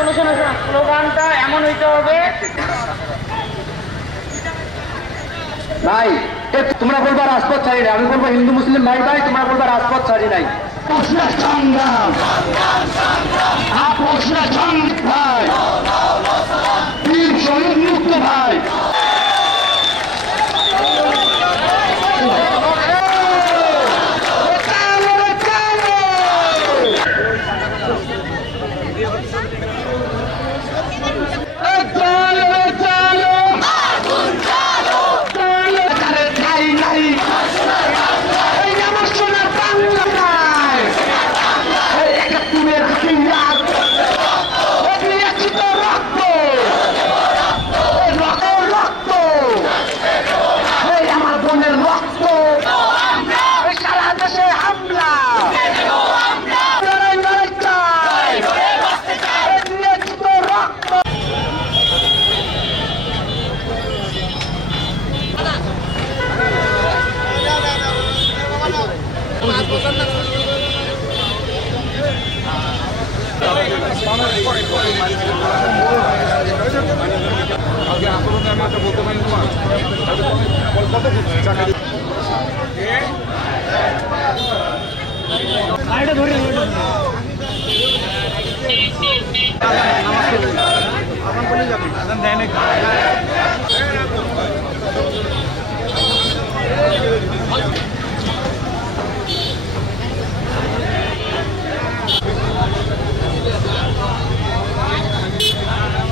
শোনো শোনো শোনো, স্লোগানটা এমন হইতে হবে। ভাই তোমরা বলবা রাজপথ ছাড়ি নাই, আমি বলবো হিন্দু মুসলিম ভাই ভাই তোমরা বলবা রাজপথ ছাড়ি নাই। ভাই বীর শহীদ মুক্ত ভাই ধরে